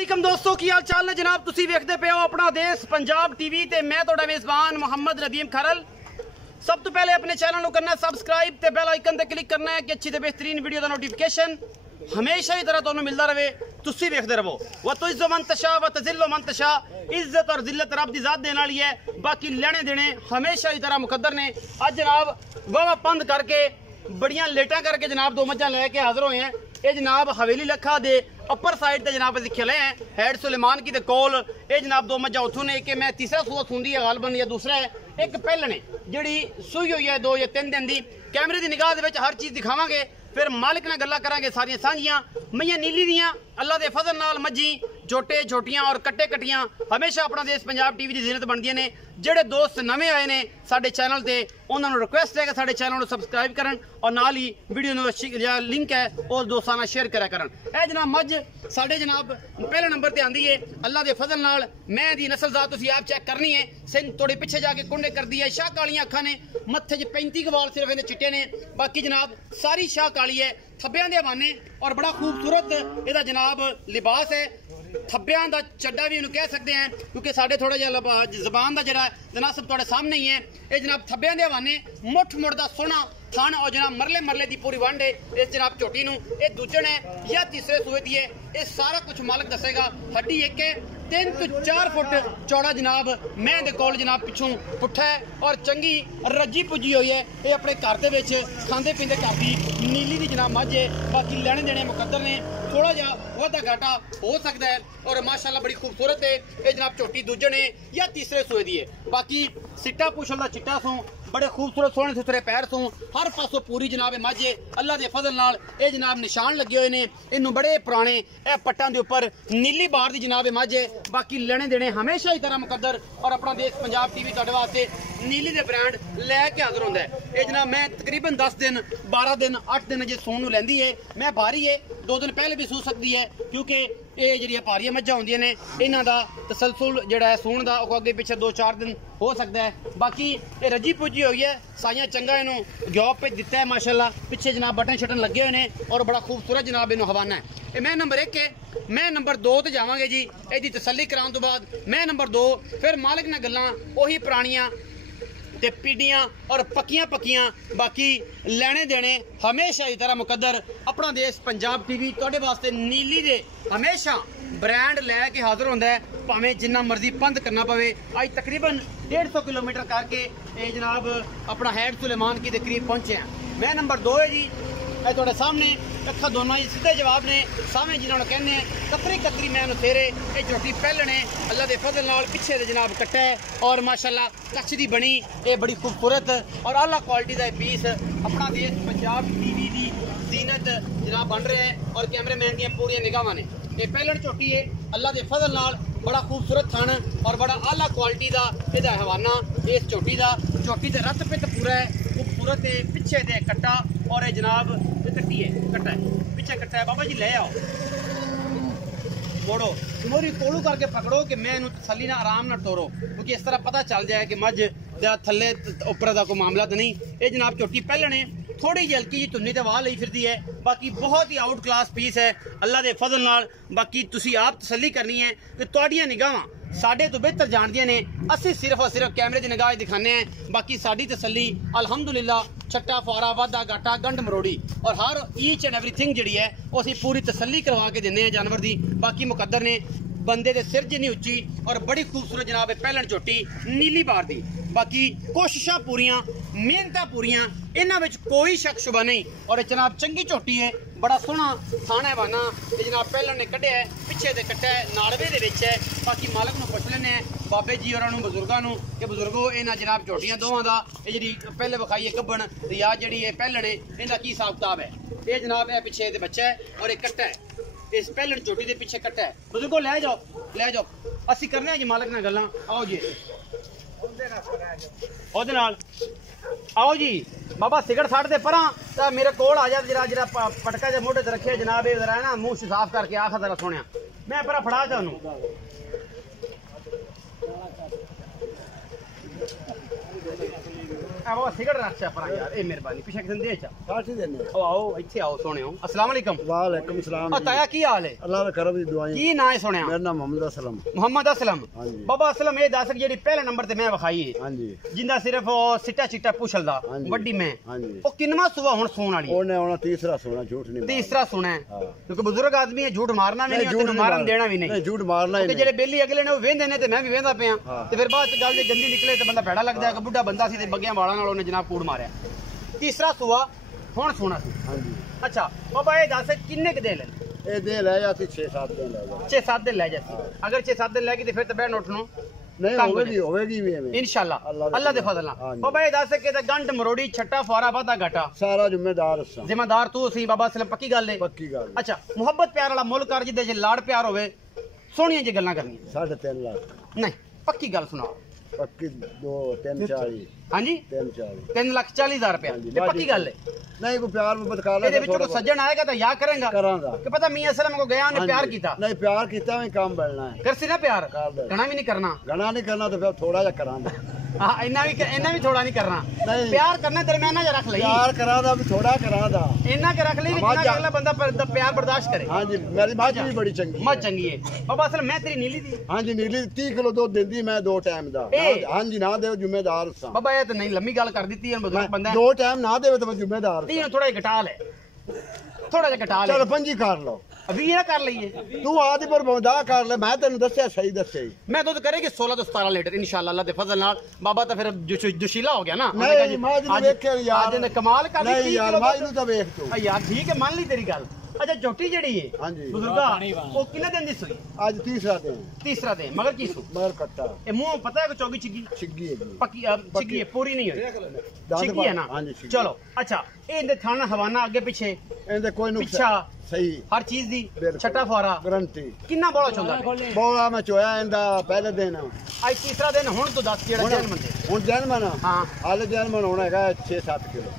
अस्सलाम दोस्तों की हाल चाल ने जनाब तुसी वेखदे पे हो अपना देश पंजाब टीवी ते मैं तुहाडा मेज़बान मोहम्मद नदीम खरल। सब तो पहले अपने चैनल को करना सब्सक्राइब ते बेल आइकन ते क्लिक करना है कि अच्छी ते बेहतरीन वीडियो का नोटिफिकेशन हमेशा ही तरह तुहानू मिलता रहे। तुसी वेखदे रहो। व तुइज़्ज़ु मन तशा व तज़िल्लु मन तशा। इज्जत और जिल्लत रब दी ज़ात देने वाली है, बाकी लेने देने हमेशा ही तरह मुकद्दर ने। अज जनाब वावा पंद करके बड़ियां लेटा करके जनाब दो मज्जां लैके हाजिर होए हैं। ये जनाब हवेली लखा दे अपर साइड ते जनाब असीं खिले हैं हैड सुलेमान की दे कोल। ये जनाब दो मज्जां उत्थों ने कि मैं तीसरा सूआ सुंदी है गालबन या दूसरा है एक पहलने जिहड़ी सूई हुई है 2 या 3 दिन दी। कैमरे की निगाह दे विच हर चीज़ दिखावांगे, फिर मालिक नाल गल्लां करांगे सारियां सांझियां। मैयां नीली दियां अल्लाह दे फजल नाल मज्जी जोटे झोटियां और कट्टे कट्टियां हमेशा अपना देश पंजाब टीवी की जीनत बनदियां ने। ਜਿਹੜੇ दोस्त नवे आए ने साडे चैनल ते उन्होंने रिक्वेस्ट है कि साडे चैनल को सबसक्राइब करन और नाल ही वीडियो नु जो लिंक है वो दोस्तां नाल शेयर करा करन। ए जनाब मज साडे जनाब पहले नंबर ते आंदी है अल्लाह दे फजल नाल। मैं दी नस्ल ज़ात तुसीं आप चेक करनी है। सिंह थोड़े पीछे जाके कुंडे कर दी है। शाह कालियां अखां ने, मत्थे च 35 वाल सिर्फ इहदे चिट्टे ने, बाकी जनाब सारी शाह काली है। थब्बियां दे हवाने और बड़ा खूबसूरत इहदा जनाब लिबास है। थब्बियां दा चड्डा भी इन्हूं कह सकते हैं क्योंकि साढ़े थोड़ा जिहा जबान का जरा तनासब तुहाडे सामने ही है। ये जनाब थब्बियां दे हवाने मुठ मुड़ दा सोहना थान और जनाब मरले मरले दी पूरी वंड है इस जनाब झोटी नूं। ये दूजण है या तीसरे सूए दी है, ये सारा कुछ मालिक दसेगा। हड्डी एक है 3 तो 4 फुट चौड़ा जनाब मैं दे कोल जनाब पिछों पुट्ठा है और चंगी रजी पुजी हुई है। ये अपने घर दे विच खांदे पींदे काफी नीली दी जनाब मझ है। बाकी लेने देने मुकद्दर ने, थोड़ा जा वाधा घाटा हो सकता है और माशाल्लाह बड़ी खूबसूरत है। ये जनाब झोटी दूजण है या तीसरे सूए दी है। बाकी सिट्टा पूछल दा चिट्टा सूं, बड़े खूबसूरत सोहने सुथरे पैर सूं, हर पासों पूरी जनाब माझे अल्लाह के फजल नाल ये जनाब निशान लगे हुए ने। इनू बड़े पुराने ए पट्टां दे उपर नीली बार दी जनाब माझे। बाकी लेने देने हमेशा ही तरह मुकद्दर और अपना देश पंजाब टीवी तुहाडे वास्ते नीली दे ब्रांड लैके हाजिर होंदा है। ये जनाब मैं तकरीबन 10 दिन 12 दिन 8 दिन अजे सून नूं लैंदी है। मैं भारी है 2 दिन पहले भी सू सकती है क्योंकि ये जिहड़ियां भारियां मज्झां होंदियां ने इन्हां दा तसलसल जिहड़ा है सूण दा ओह अगे पिछे 2-4 दिन हो सकता है। बाकी ये रजी पुजी हुई है, साइयां चंगा इनू जॉब पे दिता है माशाल्लाह। पिछे जनाब बटन शटन लगे हुए ने और बड़ा खूबसूरत जनाब इनू हवाना है। ये मैं नंबर 1 है। मैं नंबर 2 ते जावांगे जी इहदी तसल्ली कराउण तो बाद। मैं नंबर 2 फिर मालिक नाल गल्लां ओही पुरानियां ते पीढ़ियां और पक्कियां पक्कियां। बाकी लेने देने हमेशा ही तरह मुकद्दर अपना देश पंजाब टीवी तुहाडे वास्ते नीली दे हमेशा ब्रांड लैके हाजिर होंदा है, भावें जिन्ना मर्जी पंध करना पवे। अज तकरीबन 150 किलोमीटर करके ये जनाब अपना हैड सुलेमान की दे करीब पहुंचे हैं। मैं नंबर 2 है जी। ये तुहाडे सामने अखा दोनों ही सीधे जवाब ने सामने जिन्होंने कहने कतरी कतरी मैं फेरे। ये झोटी पहलने अल्लाह के फजल नाल पिछे दे जनाब कट्टा है और माशाल्लाह कच्छ दी बनी ये बड़ी खूबसूरत और आला क्वालिटी का पीस अपना देश पंजाब टीवी की जीनत जनाब बन रहा है और कैमरे मैन दी पूरी निगाहां ने। ये पहलन झोटी है अल्लाह के फजल नाल बड़ा खूबसूरत थन और बड़ा आला क्वालिटी का यदा हवाना इस झोटी का। झोटी से रत पित पूरा है, खूबसूरत है, पिछे दे कट्टा और ये जनाब कट्टी है कट्टा है पिछे कट्टा है। बाबा जी ले आओ मोड़ो मोरी कोलू करके पकड़ो कि मैं इन्हूं तसल्ली नाल आराम नाल तोरो क्योंकि इस तरह पता चल जाए कि मझ दा थल्ले उपर का कोई मामला तो नहीं। ये जनाब झोटी पहलने थोड़ी जी हल्की जी धुन्नी ते वाह लई फिरदी है। बाकी बहुत ही आउट क्लास पीस है अल्लाह के फजल नाल। बाकी तुसी आप तसल्ली करनी है कि तुहाडियां निगाहां साडे तो बेहतर जानदियां ने, असीं सिर्फ और सिर्फ कैमरे की निगाह दिखाने हैं। बाकी साडी तसल्ली अल्हम्दुलिल्लाह छट्टा फारा वाधा घाटा गंढ मरोड़ी और हर ईच एंड एवरीथिंग जिहड़ी है वो असीं पूरी तसल्ली करवा के दिंदे हैं जानवर दी। बाकी मुकद्दर ने बंदे दे सिर जिन्नी उच्ची और बड़ी खूबसूरत जनाब पहलन झोटी नीली बार दी। बाकी कोशिशां पूरियां मेहनतां पूरियां इन्हां विच कोई शक शुबा नहीं। और जनाब चंगी झोटी है, बड़ा सोहना थाना बाना ते जनाब पहलन ने कढ़िया है पिछे दे कट्टा है नाड़वे दे विच है। बाकी मालक नूं पुछ लैने बाबे जी होरां नूं बुजुर्गां नूं कि बुजुर्गो इन्हां जनाब झोटियां दोवां दा ये जिहड़ी पहले विखाई है कब्बन ते या जिहड़ी है पहलन है इहदा की हिसाब किताब है। ये जनाब है पिछे दे बच्चा है और एक कट्टा है इस पहलन झोटी के पिछे कट्टा है। बुजुर्गो ले जाओ असी करने जी मालिक नाल गल्लां। आओ जी ओहदे नाल आओ जी बाबा सिगड़ सट दे परां तां मेरे कोल आ जा जरा जरा पटका जे मोढे ते रखे जनाब ये जरा ना मुंह साफ करके आख जरा सुनिया मैं परा फड़ा जा ओनू बाबा सिगरेट रख पर यार ए मेहरबानी पीछे किसन दे चा 60 देने ओ आओ इथे आओ सोनियो अस्सलाम वालेकुम वालेकुम सलाम ताया की हाल है अल्लाह दा करम दी दुआएं की ना है सोनिया मेरा नाम मोहम्मद असलम मोहम्मद असलम हां जी बाबा असलम ए दस जेडी पहले नंबर ते मैं वखाई है हां जी जिंदा सिर्फ सिट्टा चिट्टा पुछलदा हाँ जी। वड्डी में हां जी ओ किनवा सुवा हुन सोन वाली ओने होना तीसरा सोना झूठ नहीं तीसरा सुना है हां क्योंकि बुजुर्ग आदमी है झूठ मारना भी नहीं और मारन देना भी नहीं झूठ मारना ही कि जेडे बेली अगले ने वो वेंदे ने ते मैं भी वेंदा पिया हाँ। ते फिर बाद च गल जे गंदी निकले ते बंदा भैड़ा लगदा है कि बुड्ढा बंदा सी ते बग्गियां वाला नाल ओने जनाब कूड़ मारया तीसरा सुआ हुन सोना सी हां जी अच्छा बाबा ये दस किन्ने के दे ले ए दे ले जाती 6-7 दिन ले जा 6-7 दिन ले जाती अगर 6-7 दिन लेगी तो फिर तो बैठ उठनो नहीं होगी भी हमें इंशाल्लाह अल्लाह दे फजल हाँ नाल जी। बाबा ये दस के ते गंढ मरोड़ी छट्टा फवारा वादा घाटा सारा जिम्मेदार असा जिम्मेदार तू सी बाबा असलम पक्की गल है पक्की गल अच्छा मुहब्बत प्यार वाला मुल्क कर जिदे जे लाड़ प्यार होवे सोहणियां जी गल्लां करनी 3.5 लाख नहीं पक्की गल सुनाओ पक्की 2-3-40 हाँ जी 3-40 3,40,000 रुपया हाँ जी, ये पक्की गल है नहीं कोई प्यार मुहब्बत कर ਇਹਦੇ ले ਵਿੱਚੋਂ ਕੋਈ ਸੱਜਣ ਆਏਗਾ ਤਾਂ ਯਾ ਕਰੇਗਾ करांगा ਕਿ ਪਤਾ ਮੀਆਂ ਅਸਲਮ ਕੋ ਗਿਆ ਉਹਨੇ ਪਿਆਰ ਕੀਤਾ नहीं प्यार किया में काम बढ़ना है ਕਰਸੀ ਨਾ ਪਿਆਰ ਕਰ ਦੇ। ਕਣਾ ਵੀ ਨਹੀਂ ਕਰਨਾ घना नहीं करना तो फिर थोड़ा जा करांगा ਹਾਂ ਇੰਨਾ ਵੀ ਥੋੜਾ ਨਹੀਂ ਕਰਨਾ ਨਹੀਂ। ਪਿਆਰ ਕਰਨਾ ਦਰਮਿਆਨਾ ਜਿਹਾ ਰੱਖ ਲਈ प्यार करांदा भी थोड़ा करांदा ਇੰਨਾ ਕਿ ਰੱਖ ਲਈ ਕਿ ਜਿੰਨਾ ਕਿ ਅਗਲਾ ਬੰਦਾ ਪਿਆਰ ਬਰਦਾਸ਼ਤ ਕਰੇ हाँ जी मेरी माँ भी बड़ी चंगी ਮਤ ਚੰਗੀ ਹੈ ਬਾਬਾ ਅਸਲ ਮੈਂ ਤੇਰੀ ਨੀਲੀ ਦੀ हाँ जी नीली 30 किलो दूध देंदी मैं 2 टाइम दा ए। हाँ जी ना दे जिम्मेदार सा ਬਾਬਾ ਇਹ ਤਾਂ ਨਹੀਂ ਲੰਮੀ ਗੱਲ ਕਰ ਦਿੱਤੀ ਹੈ ਬਜ਼ੁਰਗ ਬੰਦਾ 2 टाइम ना दे तो मैं जिम्मेदार ਤੀ ਨੂੰ ਥੋੜਾ ਜਿਹਾ ਘਟਾ ਲੈ ਥੋੜਾ ਜਿਹਾ ਘਟਾ ਲੈ चल पंजी कर लो ਅਭੀ ਇਹ ਕਰ ਲਈਏ तू आदि पर बंदा कर ले मैं तेन दसया सही दसे ਮੈਂ ਦੁੱਧ ਕਰੇਗੀ 16 ਤੋਂ 17 ਲੀਟਰ ਇਨਸ਼ਾਅੱਲਾ ਅੱਲਾ ਦੇ ਫਜ਼ਲ ਨਾਲ ਬਾਬਾ ਤਾਂ ਫਿਰ ਜੋਸ਼ੀਲਾ ਹੋ ਗਿਆ ਨਾ ਉਹਨੇ ਕਿਹਾ नहीं ਜੀ, मां जी ਅੱਜ- देखे यार ਅੱਜ ਨੇ ਕਮਾਲ ਕਰ नहीं ਦਿੱਤੀ यार मां नु तो देख तू ਯਾਰ ਠੀਕ ਹੈ ਮੰਨ ਲਈ ਤੇਰੀ ਗੱਲ ਅੱਛਾ ਝੋਟੀ ਜਿਹੜੀ ਹੈ ਹਾਂਜੀ। ਬਜ਼ੁਰਗਾ ਉਹ ਕਿੰਨੇ ਦਿਨ ਦੀ ਸੂਈ आज तीसरा दिन ਤੀਸਰਾ ਦਿਨ ਮਗਰ ਕੀ ਸੂ मगर कट्टा ਇਹ ਮੂੰਹ ਪਤਾ ਹੈ ਕਿ ਚੌਗੀ ਛਿੱਗੀ छिग्गी है जी ਪੱਕੀ ਛਿੱਗੀ ਹੈ ਪੂਰੀ ਨਹੀਂ ਹੋਈ दांत ਛਿੱਗੀ ਹੈ ਨਾ हाँ जी छिग्गी। ਚਲੋ ਅੱਛਾ ਇਹ ਇਹਦੇ ਥਾਣਾ ਹਵਾਨਾ ਅੱਗੇ ਪਿੱਛੇ इनदे कोई नुकसान ਪਿੱਛਾ सही ਹਰ ਚੀਜ਼ ਦੀ बिल्कुल। ਛੱਟਾ ਫੁਆਰਾ गारंटी ਕਿੰਨਾ ਬੋਲਾ ਚਾਹੁੰਦਾ बोला मैं चोया इंदा पहले दिन ਅੱਜ ਤੀਸਰਾ ਦਿਨ ਹੁਣ ਤੋਂ ਦੱਸ ਕਿਹੜਾ ਜਨਮ ਦੇ हुन जन्मन ਹਾਂ हाल जन्मन होना है 6-7 किलो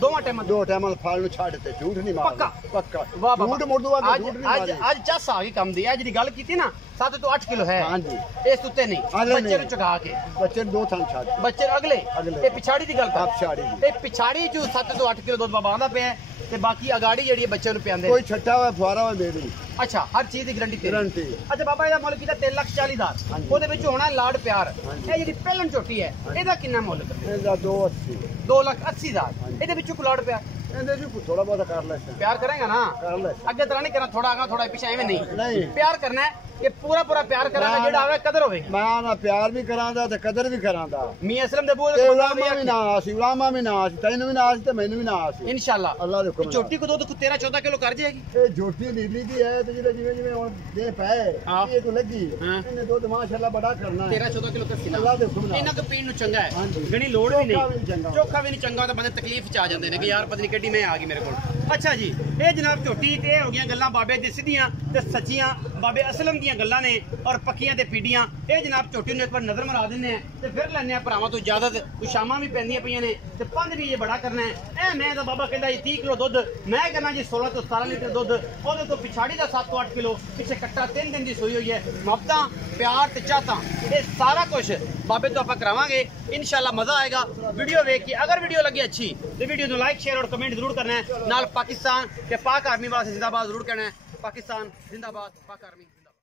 ਦੋਵਾਂ ਟਾਈਮਾਂ 2 टाइम फाल नु छाड़ ते झूठ नहीं मार पक्का? पक्का ਵਾਹ ਬਾਬਾ झूठ मुर्दू वाला ਅੱਜ झूठ नहीं ਅੱਜ मारे ਅੱਜ ਚੱਸ ਆ ਗਈ ਕੰਮ ਦੀ ਇਹ ਜਿਹੜੀ ਗੱਲ ਕੀਤੀ ਨਾ 7 ਤੋਂ 8 ਕਿਲੋ ਹੈ हाँ जी ਇਸ ਉੱਤੇ ਨਹੀਂ ਅਗਲੇ ਬੱਚੇ ਨੂੰ ਨਹੀਂ। ਚੁਕਾ ਕੇ बच्चे 2 थान छाड़ ਬੱਚੇ ਅਗਲੇ ਅਗਲੇ। ਤੇ ਪਿਛਾੜੀ ਦੀ ਗੱਲ ਕਰ आप छाड़ी दी। ਤੇ ਪਿਛਾੜੀ ਜੋ 7 ਤੋਂ 8 ਕਿਲੋ ਦੁੱਧ ਬਾਬਾ ਆਂਦਾ ਪਿਆ ਹੈ, ਤੇ ਬਾਕੀ ਅਗਾੜੀ ਜਿਹੜੀ ਹੈ ਬੱਚੇ ਨੂੰ ਪਿਆਉਂਦੇ कोई छट्टा हुआ फुआरा हुआ बेड़ी ਅੱਛਾ ਹਰ ਚੀਜ਼ ਦੀ ਗਾਰੰਟੀ ਤੇਰੀ गारंटी ਅੱਛਾ ਬਾਬਾ ਇਹਦਾ ਮੁੱਲ ਕੀਤਾ 3,40,000 ਹਾਂਜੀ। ਉਹਦੇ ਵਿੱਚ ਹੋਣਾ ਲਾਡ ਪਿਆਰ ਹਾਂਜੀ। ਇਹ ਜਿਹੜੀ ਪਹਿਲਣ ਝੋਟੀ ਹੈ ਇਹਦਾ ਕਿੰਨਾ ਮੁੱਲ ਇਹਦਾ 280 2,80,000 ਹਾਂਜੀ। ਇਹਦੇ ਵਿੱਚੋਂ ਕੋਈ ਲਾਡ ਪਿਆਰ ਇਹਦੇ ਜੀ ਥੋੜਾ ਬਹੁਤਾ ਕਰ ਲੈ ਪਿਆਰ ਕਰੇਗਾ ਨਾ ਕਰ ਲੈ ਅੱਗੇ ਤਰ੍ਹਾਂ ਨਹੀਂ ਕਰਨਾ ਥੋੜਾ ਆਗਾ ਥੋੜਾ ਪਿੱਛੇ ਐਵੇਂ ਨਹੀਂ ਨਹੀਂ ਪਿਆਰ ਕਰਨਾ ਹੈ ਕਿ ਪੂਰਾ ਪੂਰਾ ਪਿਆਰ ਕਰਾਂਗਾ ਨਾ, ਜਿਹੜਾ ਆਵੇ ਕਦਰ ਹੋਵੇਗੀ ਮੈਂ ਨਾ ਪਿਆਰ ਵੀ ਕਰਾਂਦਾ ਤੇ ਕਦਰ ਵੀ ਕਰਾਂਦਾ ਮੀਆਂ ਅਸਲਮ ਦੇ ਬੂਹੇ ਤੇ ਤੇ ਉਲਾਮਾ ਵੀ ਨਾ ਆਸੀ ਉਲਾਮਾ ਵੀ ਨਾ ਆਸੀ ਤੈਨੂੰ ਵੀ ਨਾ ਆਸੀ ਤੇ ਮੈਨੂੰ ਵੀ ਨਾ ਆਸੀ ਇਨਸ਼ਾਅੱਲਾ ਅੱਲਾਹ ਦੇ ਹੁਕਮ ਨਾਲ। ਝੋਟੀ ਕੋ ਦੁੱਧ 13-14 ਕਿਲੋ ਕਰ ਜਾਏਗੀ ਇਹ ਝੋਟੀ ਨੀਲੀ ਦੀ ਹੈ ਤੇ ਜਿਹੜੇ ਜਿਵੇਂ ਜਿਵੇਂ ਹੁਣ ਦੇ ਪਏ ਹਾਂ। ਇਹ ਤੋਂ ਲੱਗੀ ਹਾਂ। ਇਹਨੇ ਦੁੱਧ ਮਾਸ਼ਾਅੱਲਾ ਬੜਾ ਕਰਨਾ ਹੈ 13-14 ਕਿਲੋ ਕੱਸੀ ਅੱਲਾਹ ਦੇ ਹੁਕਮ ਨਾਲ ਇਹਨਾਂ ਤੋਂ ਪੀਣ ਨੂੰ ਚੰਗਾ ਹੈ ਹਾਂਜੀ। ਗਣੀ ਲੋੜ ਵੀ ਚੋਖਾ ਵੀ ਨਹੀਂ ਚੰਗਾ। ਚੋਖਾ ਵੀ ਨਹੀਂ ਚੰਗਾ ਤਾਂ ਬੰਦੇ ਤਕਲੀਫ ਚ ਆ ਜਾਂਦੇ ਨੇ ਕਿ ਯਾਰ ਪਤਾ ਨਹੀਂ ਕਿੱਡੀ ਮੈਂ ਆ ਗਈ ਮੇਰੇ ਕੋਲ ਅੱਛਾ ਜੀ ਇਹ ਜਨਾਬ ਝੋਟੀ ਤੇ ਇਹ ਹੋ ਗਈਆਂ ਗੱਲਾਂ ਬਾਬੇ ਦੀ ਸਿੱਧੀਆਂ ਤੇ ਸੱਚੀਆਂ ਬਾਬੇ ਅਸਲਮ ਦੀਆਂ ਗੱਲਾਂ ਨੇ ਔਰ ਪੱਕੀਆਂ ਤੇ ਪੀੜੀਆਂ ਇਹ ਜਨਾਬ ਝੋਟੀ ਨੂੰ ਇੱਕ ਵਾਰ ਨਜ਼ਰ ਮਰਾ ਦਿੰਦੇ ਆ ਤੇ ਫਿਰ ਲੈਣੇ ਆ ਭਰਾਵਾਂ ਤੋਂ ਇਜਾਜ਼ਤ ਕੁਛ ਸ਼ਾਮਾਂ ਵੀ ਪੈਂਦੀਆਂ ਪਈਆਂ ਨੇ ਤੇ ਪੰਜ ਵੀ ਇਹ ਬੜਾ ਕਰਨਾ ਹੈ ਇਹ ਮੈਂ ਤਾਂ ਬਾਬਾ ਕਹਿੰਦਾ ਜੀ 30 ਕਿਲੋ ਦੁੱਧ ਮੈਂ ਕਹਿੰਦਾ ਜੀ 16 ਤੋਂ 17 ਲੀਟਰ ਦੁੱਧ ਉਹਦੇ ਤੋਂ ਪਿਛਾੜੀ ਦਾ 7 ਤੋਂ 8 ਕਿਲੋ ਪਿੱਛੇ ਕੱਟਾ 3 ਦਿਨ ਦੀ ਸੋਈ ਹੋਈ ਹੈ ਮੁਹੱਬਤਾਂ ਪਿਆਰ ਤੇ ਚਾਹਤਾਂ ਇਹ ਸਾਰਾ ਕੁਝ ਬਾਬੇ ਤੋਂ ਆਪਾਂ ਕਰਾਵਾਂਗੇ ਇਨਸ਼ਾਅੱਲਾ ਮਜ਼ਾ ਆਏਗਾ ਵੀਡੀਓ ਵੇਖ ਕੇ ਅਗਰ ਵੀਡੀਓ ਲੱਗੀ ਅੱਛੀ ਤੇ ਵੀਡੀਓ ਨੂੰ ਲਾਈਕ ਸ਼ੇਅਰ ਔਰ ਕਮੈਂਟ ਜ਼ਰੂਰ ਕਰਨਾ ਹੈ ਨਾਲ ਪਾਕਿਸਤਾਨ ਤੇ ਪਾਕ ਆਰਮੀ ਵਾਸਤੇ ਜ਼ਿੰਦਾਬਾਦ ਜ਼ਰੂਰ ਕਹਿਣਾ ਹੈ पाकिस्तान जिंदाबाद पाक आर्मी